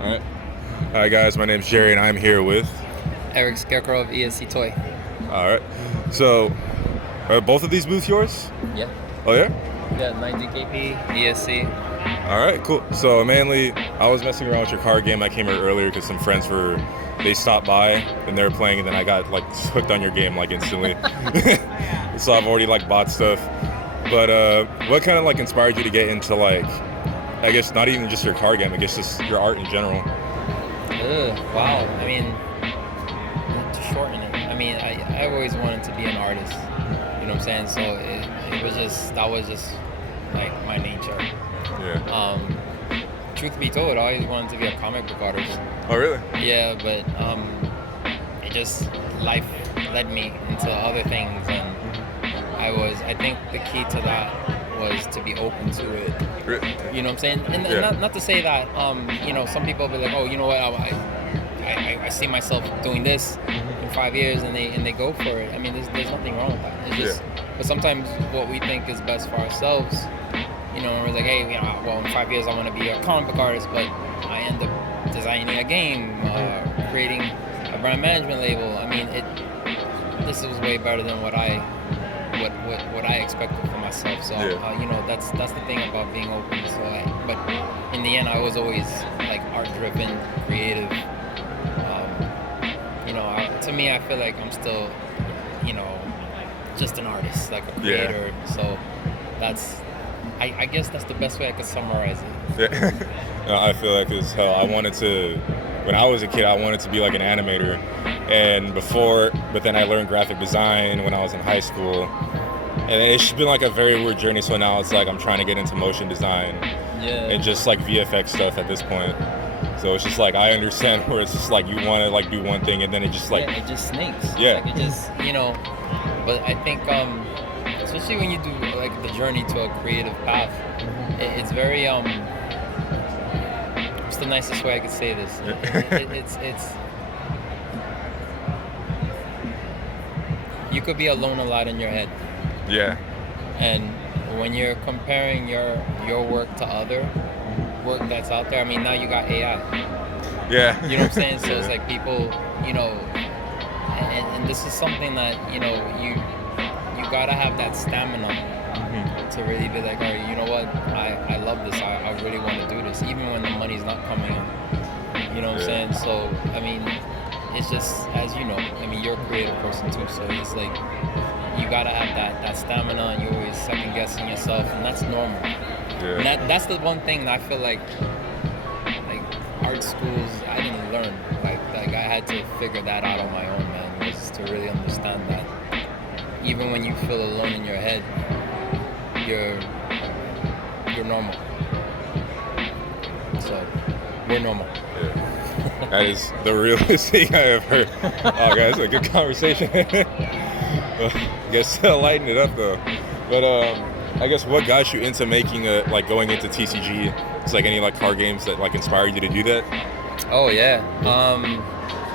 All right. Hi guys, my name's Jerry and I'm here with Eric Scarecrow of ESC Toy. All right. So, are both of these booths yours? Yeah. Oh yeah? Yeah, 90KP, ESC. All right, cool. So mainly, I was messing around with your card game. I came here earlier because some friends they stopped by and they were playing, and then I got like hooked on your game like instantly. So I've already like bought stuff. But what kind of like inspired you to get into like, I guess not even just your card game, I guess just your art in general? Wow. I mean, to shorten it, I always wanted to be an artist. You know what I'm saying? So that was just like my nature. Yeah. Truth be told, I always wanted to be a comic book artist. Oh really? Yeah, but it just life led me into other things, and I think the key to that was to be open to it. You know what I'm saying? And Yeah. not to say that some people will be like, oh, you know what, I see myself doing this in 5 years, and they go for it. I mean, there's nothing wrong with that. It's just, but sometimes what we think is best for ourselves, we're like, hey, well, in 5 years I want to be a comic book artist, but I end up designing a game, creating a brand management label. I mean, this was way better than what I expected for myself. So that's the thing about being open. So, but in the end, I was always like art-driven, creative. To me, I feel like I'm still, just an artist, like a creator. Yeah. So I guess that's the best way I could summarize it. Yeah. I feel like as hell. When I was a kid, I wanted to be like an animator, but then I learned graphic design when I was in high school, and it's been like a very weird journey. So now it's like I'm trying to get into motion design, and just like VFX stuff at this point. So it's just like I understand where it's just like you want to like do one thing, and then it just like it just snakes. Yeah. Like it just But I think especially when you do like the journey to a creative path, it's very what's the nicest way I could say this? It's you could be alone a lot in your head. Yeah. And when you're comparing your work to other work that's out there, I mean, now you got AI. Yeah. You know what I'm saying? So it's like people, and this is something that, you gotta have that stamina to really be like, all right, you know what? I love this. I really want to do this, even when the money's not coming in. You know what I'm saying? So, I mean, it's just, as you know, I mean, you're a creative person too, so it's like, you gotta have that stamina, and you're always second guessing yourself, and that's normal. Yeah. And that's the one thing that I feel like art schools, I didn't learn. Like I had to figure that out on my own, man, was to really understand that even when you feel alone in your head, you're normal. So we're normal. Yeah. That is the realest thing I have heard. Oh, guys, it's a good conversation. I guess lighten it up though. But I guess what got you into making going into TCG? It's like any like card games that like inspired you to do that? Oh yeah.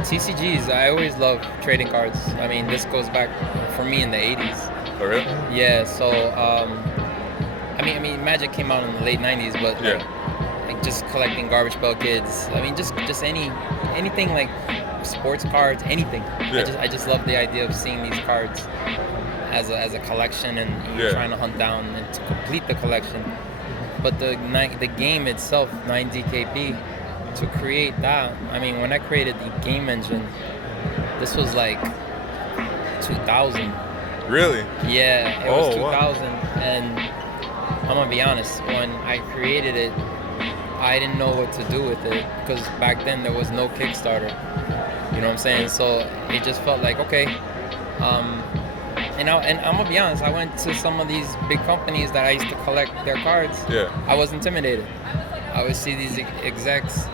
TCGs, I always loved trading cards. I mean, this goes back for me in the 80s. Oh really? Yeah, so I mean Magic came out in the late 90s, but like just collecting Garbage Pail Kids. I mean, just anything like sports cards, anything. Yeah. I just love the idea of seeing these cards as a collection, and you're trying to hunt down and to complete the collection. But the game itself, 90KP, to create that, I mean, when I created the game engine, this was like 2000. Really? Yeah, it was 2000. Wow. And I'm gonna be honest, when I created it, I didn't know what to do with it, because back then there was no Kickstarter. You know what I'm saying? So it just felt like, okay. And I'm gonna be honest, I went to some of these big companies that I used to collect their cards. Yeah. I was intimidated. I would see these execs,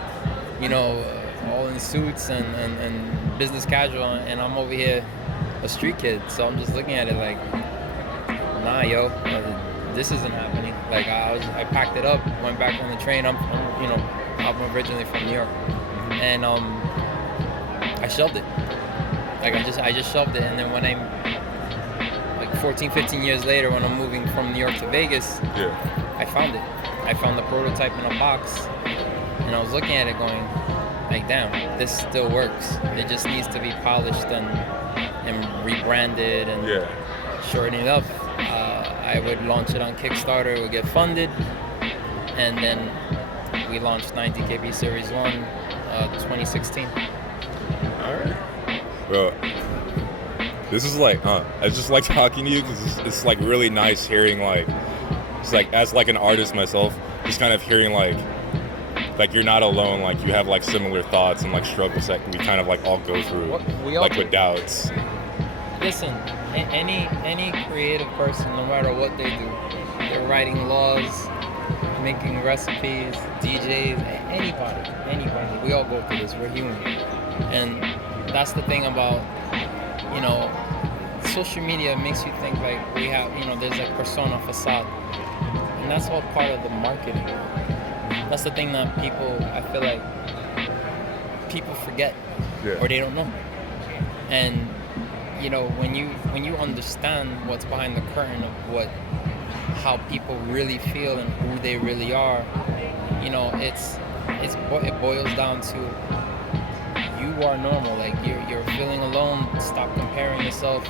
all in suits and business casual, and I'm over here, a street kid. So I'm just looking at it like, nah, yo, this isn't happening. Like I packed it up, went back on the train. I'm originally from New York, and I shelved it. Like I just shelved it, and then when I'm like 14, 15 years later, when I'm moving from New York to Vegas, I found it. I found the prototype in a box, And I was looking at it going, like, damn, this still works. It just needs to be polished and rebranded and sure enough, I would launch it on Kickstarter, it would get funded, and then we launched 90KB Series 1, 2016. Alright. Well, this is like, I just like talking to you because it's like really nice hearing like, it's like as like an artist myself, just kind of hearing like you're not alone, like you have like similar thoughts and like struggles that we kind of like all go through, with doubts. Listen, any creative person, no matter what they do, they're writing laws, making recipes, DJs, anybody. We all go through this. We're human, and that's the thing about, you know, social media makes you think like we have, you know, there's a persona facade, and that's all part of the marketing. That's the thing that I feel like people forget, or they don't know. And you know, when you understand what's behind the curtain of how people really feel and who they really are, you know, it boils down to you are normal. Like you're feeling alone. Stop comparing yourself.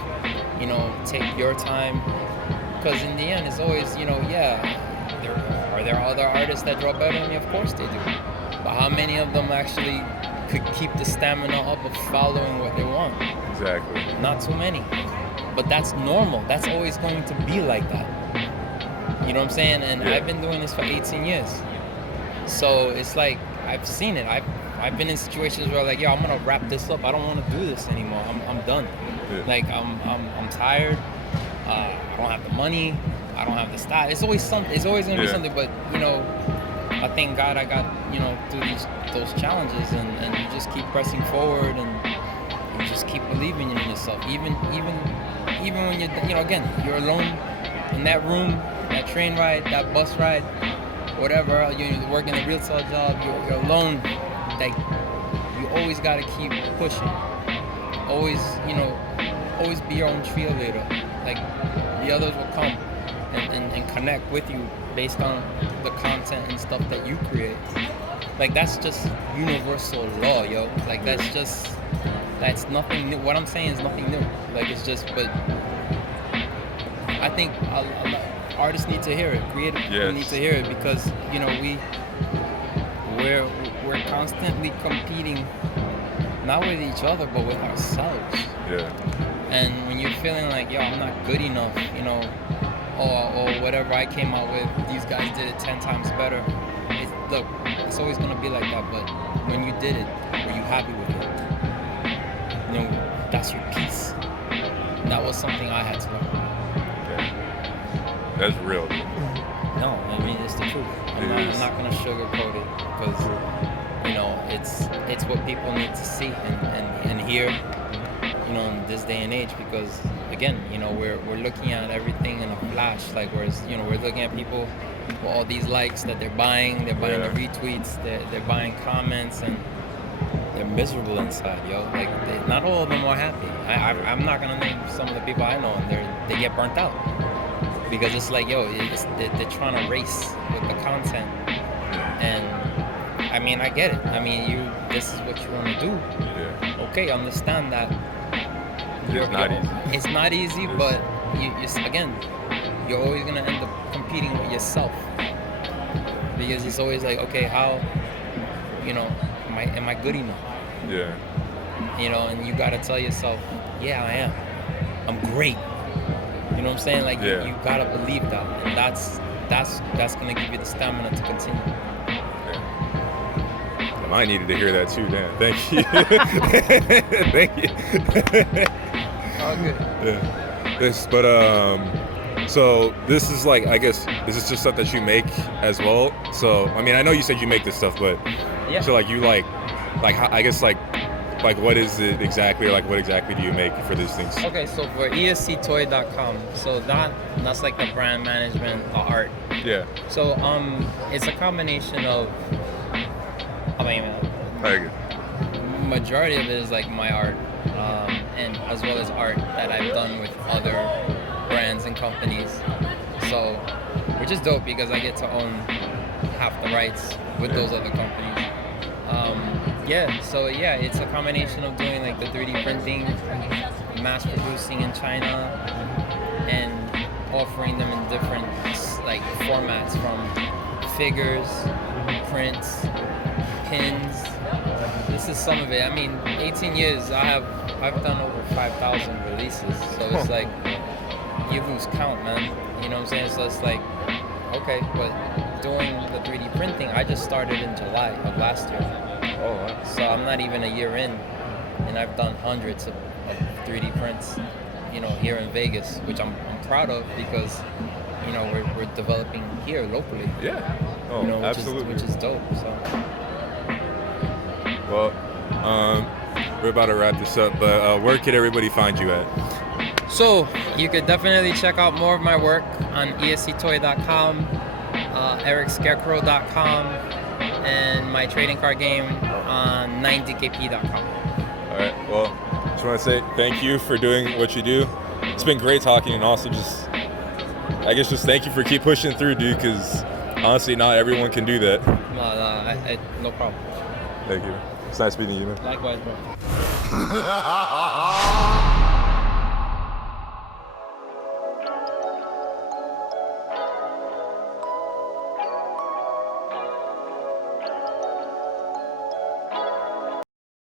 You know, take your time, because in the end, it's always, you know, are there other artists that draw better than me? Of course they do. But how many of them actually could keep the stamina up of following what they want? Exactly. Not too many. But that's normal. That's always going to be like that. You know what I'm saying? And I've been doing this for 18 years. So it's like, I've seen it. I've been in situations where like, yo, I'm gonna wrap this up. I don't want to do this anymore. I'm done. Like I'm tired. I don't have the money. I don't have the style. It's always something. It's always gonna be something. But you know, I thank God I got, you know, through those challenges, and you just keep pressing forward, and you just keep believing in yourself. Even when you're, you know, again, you're alone in that room, that train ride, that bus ride, whatever. You're working a retail job. You're alone. Like you always gotta keep pushing. Always, you know, always be your own cheerleader. Like the others will come and connect with you based on the content and stuff that you create. Like that's just universal law, yo. Like that's nothing new. What I'm saying is nothing new. Like it's just, but I think artists need to hear it. Creative people need to hear it, because you know we're constantly competing, not with each other but with ourselves. And when you're feeling like, yo, I'm not good enough, you know, or whatever I came out with, these guys did it 10 times better. Look, it's always gonna be like that. But when you did it, were you happy with it? You know, that's your piece. And that was something I had to learn. That's real. No, I mean, it's the truth. I'm not gonna sugarcoat it, because you know it's what people need to see and hear, you know, in this day and age. Because again, you know, we're looking at everything in a flash. Like we're looking at people with all these likes that they're buying the retweets, they're buying comments, and they're miserable inside, yo. Like not all of them are happy. I'm not gonna name some of the people I know, and they get burnt out. Because it's like, yo, they're trying to race with the content. And I mean, I get it. I mean, this is what you want to do. Okay, understand that. It's not easy. It's not easy, but again, you're always gonna end up competing with yourself. Because it's always like, okay, how, you know, am I good enough? You know, and you gotta tell yourself, yeah, I am. I'm great. You know what I'm saying? Like you gotta believe that, and that's gonna give you the stamina to continue. I needed to hear that too. Damn, thank you. Thank you. All good. So this is like, I guess, this is just stuff that you make as well. So I mean, I know you said you make this stuff, but so like you like I guess like what is it exactly, or like what exactly do you make for these things? Okay, so for esctoy.com, so that's like the brand management art. So it's a combination of, I mean, majority of it is like my art, and as well as art that I've done with other brands and companies. So which is dope, because I get to own half the rights with those other companies. Yeah, so yeah, it's a combination of doing like the 3D printing, mass producing in China, and offering them in different like formats, from figures, prints, pins. This is some of it. I mean, 18 years, I've done over 5,000 releases, so it's like you lose count, man. You know what I'm saying? So it's like, okay, but doing the 3D printing, I just started in July of last year. Oh, wow. So I'm not even a year in, and I've done hundreds of 3D prints, you know, here in Vegas, which I'm proud of, because, you know, we're developing here locally. Yeah. Oh, you know, absolutely. Which is dope. So. Well, we're about to wrap this up, but where could everybody find you at? So you could definitely check out more of my work on esctoy.com, ericscarecrow.com, and my trading card game on 9dkp.com. All right. Well, just want to say thank you for doing what you do. It's been great talking, and also just thank you for keep pushing through, dude, because honestly, not everyone can do that. No problem. Thank you. It's nice meeting you, man. Likewise, bro.